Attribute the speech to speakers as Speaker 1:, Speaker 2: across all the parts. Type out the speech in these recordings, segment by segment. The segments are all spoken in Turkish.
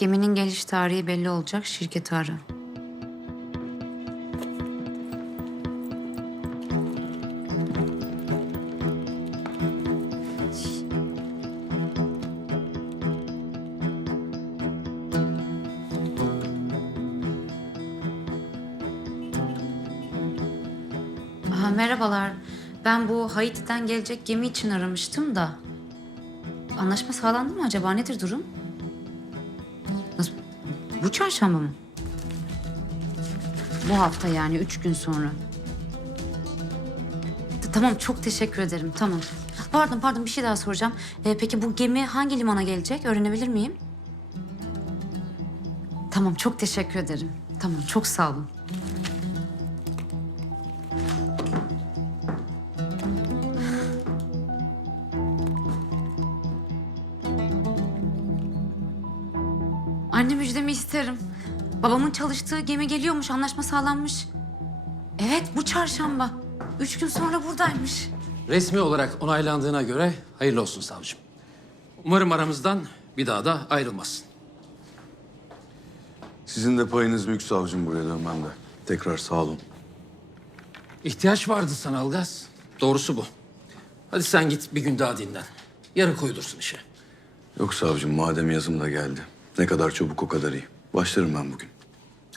Speaker 1: Geminin geliş tarihi belli olacak. Şirketi ara. Aha, merhabalar. Ben bu Haiti'den gelecek gemi için aramıştım da. Anlaşma sağlandı mı acaba? Nedir durum? Bu çarşamba mı? Bu hafta yani üç gün sonra. Tamam çok teşekkür ederim tamam. Pardon pardon bir şey daha soracağım. Ee, peki bu gemi hangi limana gelecek öğrenebilir miyim? Tamam çok teşekkür ederim. Tamam çok sağ olun. Anne müjdemi isterim. Babamın çalıştığı gemi geliyormuş, anlaşma sağlanmış. Evet, bu çarşamba. Üç gün sonra buradaymış.
Speaker 2: Resmi olarak onaylandığına göre hayırlı olsun savcım. Umarım aramızdan bir daha da ayrılmazsın.
Speaker 3: Sizin de payınız büyük savcım buraya dönmemde. Tekrar sağ olun.
Speaker 2: İhtiyaç vardı sana Ilgaz. Doğrusu bu. Hadi sen git bir gün daha dinlen. Yarın koyulursun işe.
Speaker 3: Yok savcım madem yazım da geldi. Ne kadar çabuk o kadar iyi. Başlarım ben bugün.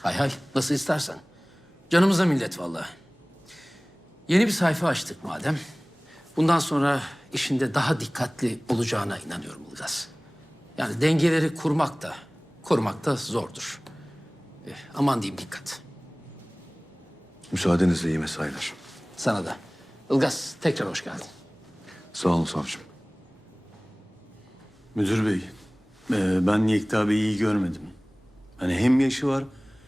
Speaker 2: Hay hay nasıl istersen. Canımıza millet vallahi. Yeni bir sayfa açtık madem. Bundan sonra işinde daha dikkatli olacağına inanıyorum Ilgaz. Yani dengeleri kurmak da, korumak da zordur. Eh, aman diyeyim dikkat.
Speaker 3: Müsaadenizle iyi mesailer.
Speaker 2: Sana da. Ilgaz tekrar hoş geldin.
Speaker 3: Sağ olun savcım.
Speaker 4: Müdür bey, e, ben Yekta Bey'i iyi görmedim. Hani hem yaşı var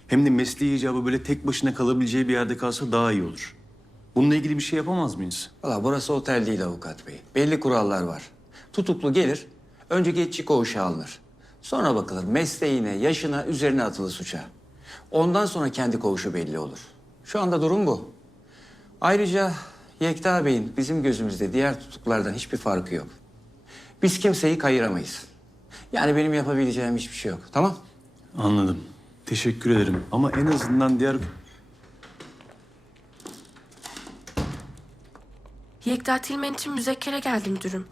Speaker 4: hem de mesleği icabı böyle tek başına kalabileceği bir yerde kalsa daha iyi olur. Bununla ilgili bir şey yapamaz mıyız?
Speaker 5: Valla burası otel değil avukat bey. Belli kurallar var. Tutuklu gelir, önce geçici koğuşa alınır. Sonra bakılır mesleğine, yaşına, üzerine atılı suça. Ondan sonra kendi koğuşu belli olur. Şu anda durum bu. Ayrıca Yekta Bey'in bizim gözümüzde diğer tutuklardan hiçbir farkı yok. Biz kimseyi kayıramayız. Yani benim yapabileceğim hiçbir şey yok. Tamam?
Speaker 4: Anladım. Teşekkür ederim. Ama en azından diğer...
Speaker 6: Yekta Tilmen için müzekkere geldi müdürüm.